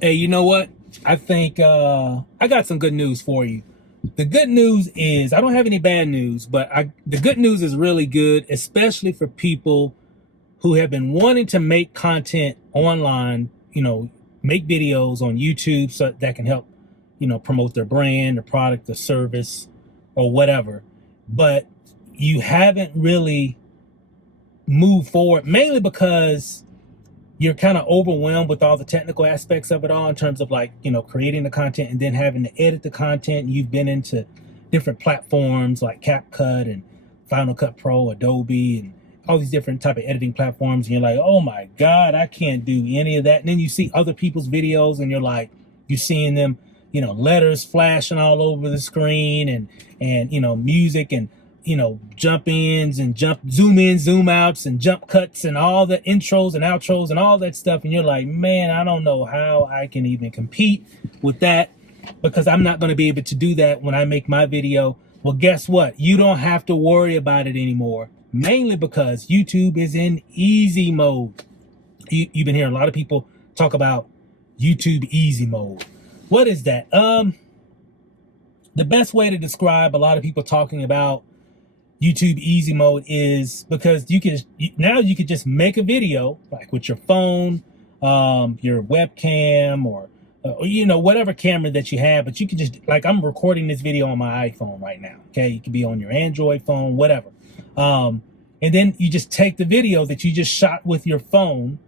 Hey, you know what? I think I got some good news for you. The good news is I don't have any bad news, but the good news is really good, especially for people who have been wanting to make content online, make videos on YouTube so that can help, promote their brand, their product, their service, or whatever. But you haven't really moved forward, mainly because you're kind of overwhelmed with all the technical aspects of it all in terms of like, creating the content and then having to edit the content. You've been into different platforms like CapCut and Final Cut Pro, Adobe, and all these different type of editing platforms. And you're like, oh my God, I can't do any of that. And then you see other people's videos and you're like, you're seeing them, letters flashing all over the screen and, music and, jump ins and zoom in, zoom outs and jump cuts and all the intros and outros and all that stuff. And you're like, man, I don't know how I can even compete with that because I'm not going to be able to do that when I make my video. Well, guess what? You don't have to worry about it anymore, mainly because YouTube is in easy mode. You've been hearing a lot of people talk about YouTube easy mode. What is that? The best way to describe a lot of people talking about YouTube easy mode is because you can just make a video like with your phone, your webcam, or whatever camera that you have. But you can just, like, I'm recording this video on my iPhone right now. Okay, you can be on your Android phone, whatever. And then you just take the video that you just shot with your phone.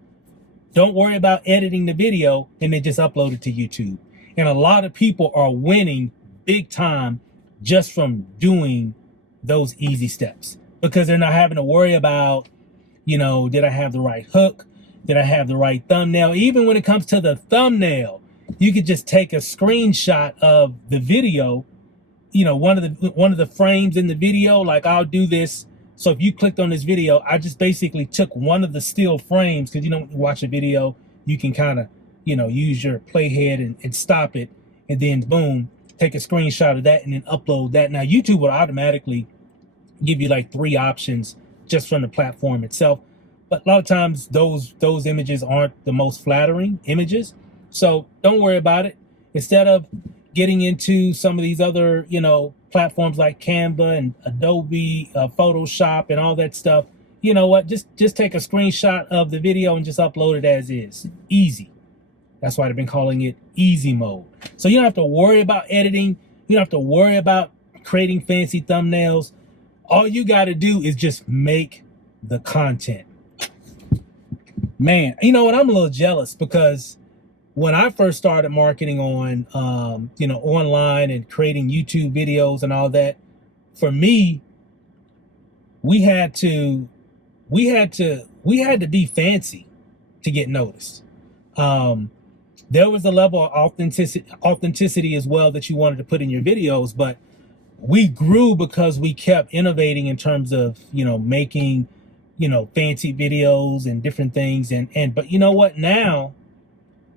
Don't worry about editing the video, and then just upload it to YouTube. And a lot of people are winning big time just from doing those easy steps because they're not having to worry about, did I have the right hook? Did I have the right thumbnail? Even when it comes to the thumbnail, you could just take a screenshot of the video, one of the frames in the video. Like, I'll do this. So if you clicked on this video, I just basically took one of the still frames because, when you watch a video, you can kind of, use your playhead and stop it. And then boom, take a screenshot of that and then upload that. Now, YouTube will automatically give you like 3 options just from the platform itself. But a lot of times those images aren't the most flattering images. So don't worry about it. Instead of getting into some of these other, platforms like Canva and Adobe, Photoshop and all that stuff, you know what? Just take a screenshot of the video and just upload it as is. Easy. That's why they've been calling it easy mode. So you don't have to worry about editing. You don't have to worry about creating fancy thumbnails. All you got to do is just make the content. Man, you know what? I'm a little jealous because when I first started marketing on, online and creating YouTube videos and all that, for me, we had to be fancy to get noticed. There was a level of authenticity as well that you wanted to put in your videos, but we grew because we kept innovating in terms of, making, fancy videos and different things. But you know what? Now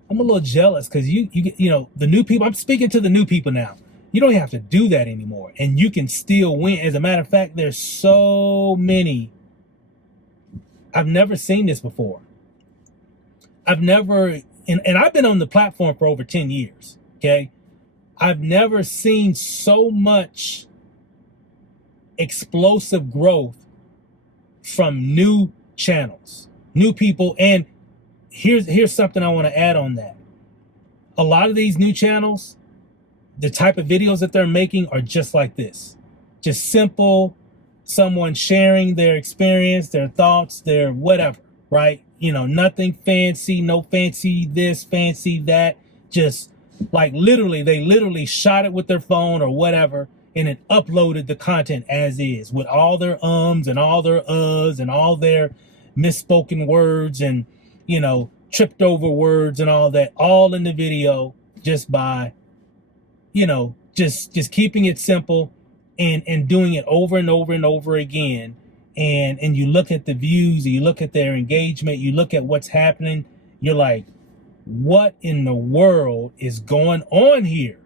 I'm a little jealous because you get, the new people, I'm speaking to the new people now. You don't have to do that anymore and you can still win. As a matter of fact, there's so many. I've never seen this before. And I've been on the platform for over 10 years, okay? I've never seen so much explosive growth from new channels, new people. And here's something I want to add on that. A lot of these new channels, the type of videos that they're making are just like this. Just simple, someone sharing their experience, their thoughts, their whatever, right? Nothing fancy, no fancy this, fancy that. Just like they literally shot it with their phone or whatever and then uploaded the content as is with all their ums and all their uhs and all their misspoken words and, tripped over words and all that, all in the video just by, just keeping it simple and doing it over and over and over again. And you look at the views, you look at their engagement, you look at what's happening, you're like, what in the world is going on here?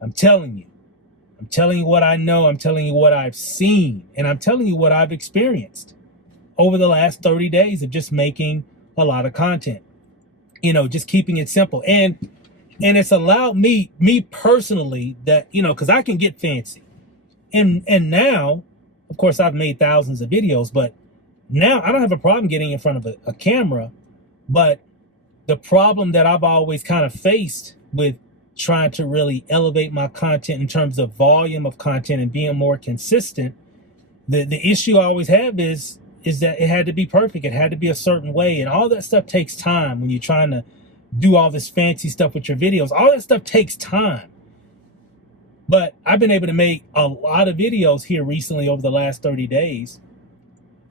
I'm telling you what I know, I'm telling you what I've seen, and I'm telling you what I've experienced over the last 30 days of just making a lot of content. just keeping it simple. And it's allowed me personally that, because I can get fancy. And now, of course, I've made thousands of videos, but now I don't have a problem getting in front of a camera. But the problem that I've always kind of faced with trying to really elevate my content in terms of volume of content and being more consistent, the issue I always have is that it had to be perfect. It had to be a certain way. And all that stuff takes time when you're trying to do all this fancy stuff with your videos. All that stuff takes time. But I've been able to make a lot of videos here recently over the last 30 days.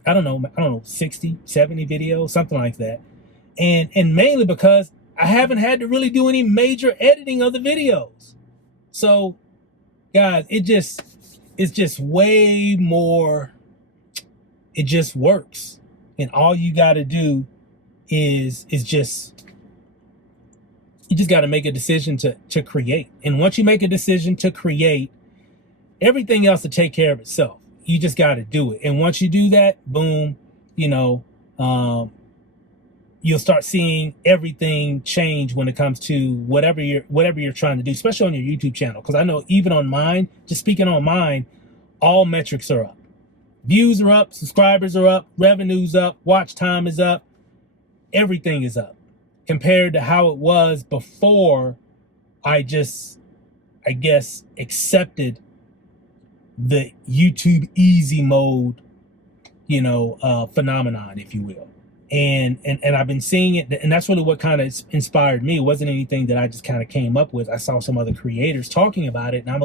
I don't know, 60, 70 videos, something like that. And mainly because I haven't had to really do any major editing of the videos. So, guys, it's just way more, it just works. And all you got to do is just, you just got to make a decision to create. And once you make a decision to create, everything else will take care of itself. You just got to do it. And once you do that, boom, you'll start seeing everything change when it comes to whatever you're trying to do, especially on your YouTube channel. Because I know even on mine, just speaking on mine, all metrics are up. Views are up, subscribers are up, revenue's up, watch time is up. Everything is up compared to how it was before I guess, accepted the YouTube easy mode, phenomenon, if you will. And I've been seeing it, and that's really what kind of inspired me. It wasn't anything that I just kind of came up with. I saw some other creators talking about it, and I'm,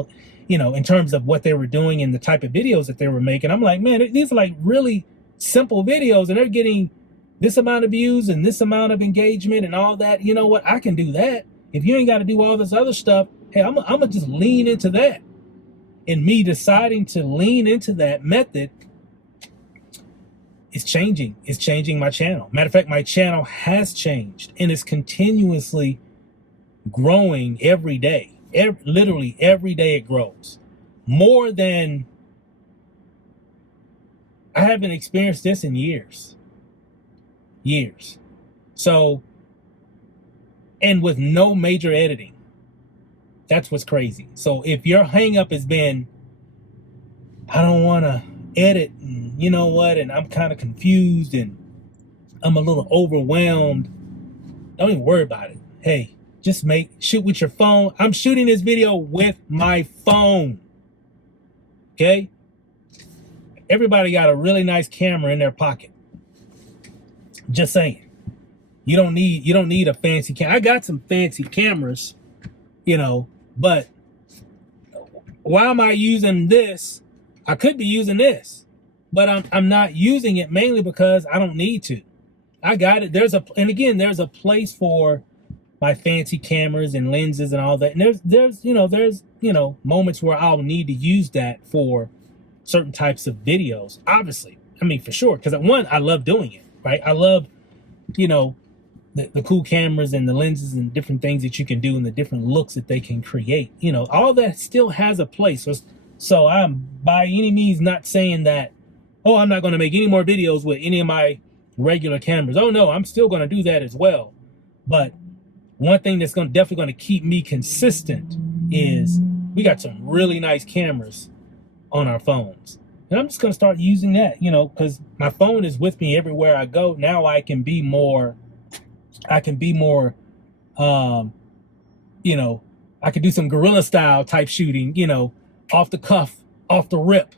in terms of what they were doing and the type of videos that they were making, I'm like, man, these are like really simple videos, and they're getting this amount of views and this amount of engagement and all that. You know what? I can do that. If you ain't got to do all this other stuff, hey, I'm gonna just lean into that. And me deciding to lean into that method, it's changing my channel. Matter of fact, my channel has changed and is continuously growing every day. Literally every day it grows. More than, I haven't experienced this in years. So, and with no major editing. That's what's crazy. So if your hang up has been, I don't want to edit, and you know what, and I'm kind of confused and I'm a little overwhelmed, don't even worry about it. Hey, just shoot with your phone. I'm shooting this video with my phone. Okay? Everybody got a really nice camera in their pocket. Just saying. You don't need a fancy camera. I got some fancy cameras, but why am I using this? I could be using this, but I'm not using it mainly because I don't need to. I got it. There's a place for my fancy cameras and lenses and all that. And there's moments where I'll need to use that for certain types of videos. Obviously, I mean, for sure. Because one, I love doing it, right? I love, the cool cameras and the lenses and different things that you can do and the different looks that they can create. All that still has a place. So I'm by any means not saying that, oh, I'm not going to make any more videos with any of my regular cameras. Oh no, I'm still going to do that as well. But one thing that's definitely going to keep me consistent is we got some really nice cameras on our phones. And I'm just going to start using that, because my phone is with me everywhere I go. Now I can be more, I can do some guerrilla style type shooting, off the cuff, off the rip.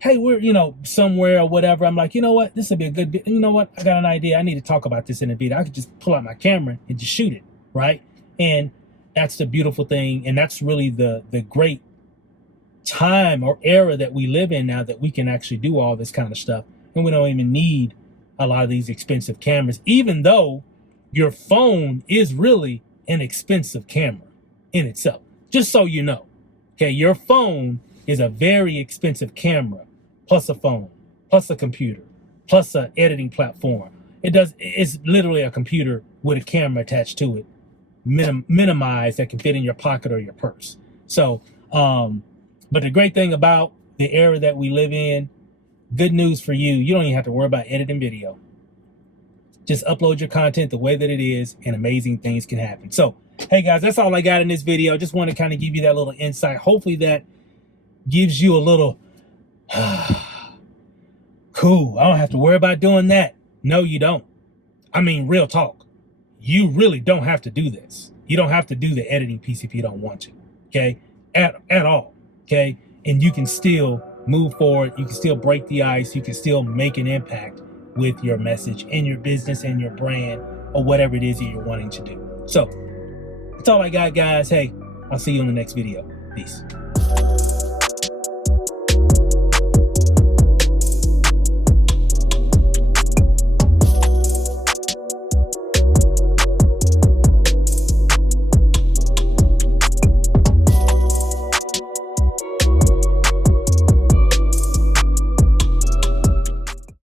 Hey, we're, somewhere or whatever. I'm like, you know what? This would be a good, I got an idea. I need to talk about this in a video. I could just pull out my camera and just shoot it, right? And that's the beautiful thing. And that's really the great time or era that we live in now, that we can actually do all this kind of stuff. And we don't even need a lot of these expensive cameras, even though your phone is really an expensive camera in itself. Just so you know. Okay, your phone is a very expensive camera, plus a phone, plus a computer, plus an editing platform. It's literally a computer with a camera attached to it, minimized, that can fit in your pocket or your purse. So, but the great thing about the era that we live in, good news for you, you don't even have to worry about editing video. Just upload your content the way that it is, and amazing things can happen. So, hey guys, that's all I got in this video. Just want to kind of give you that little insight. Hopefully that gives you a little, cool, I don't have to worry about doing that. No, you don't. I mean, real talk. You really don't have to do this. You don't have to do the editing piece if you don't want to, okay? At all, okay? And you can still move forward. You can still break the ice. You can still make an impact with your message and your business and your brand or whatever it is that you're wanting to do. So that's all I got, guys. Hey, I'll see you in the next video. Peace.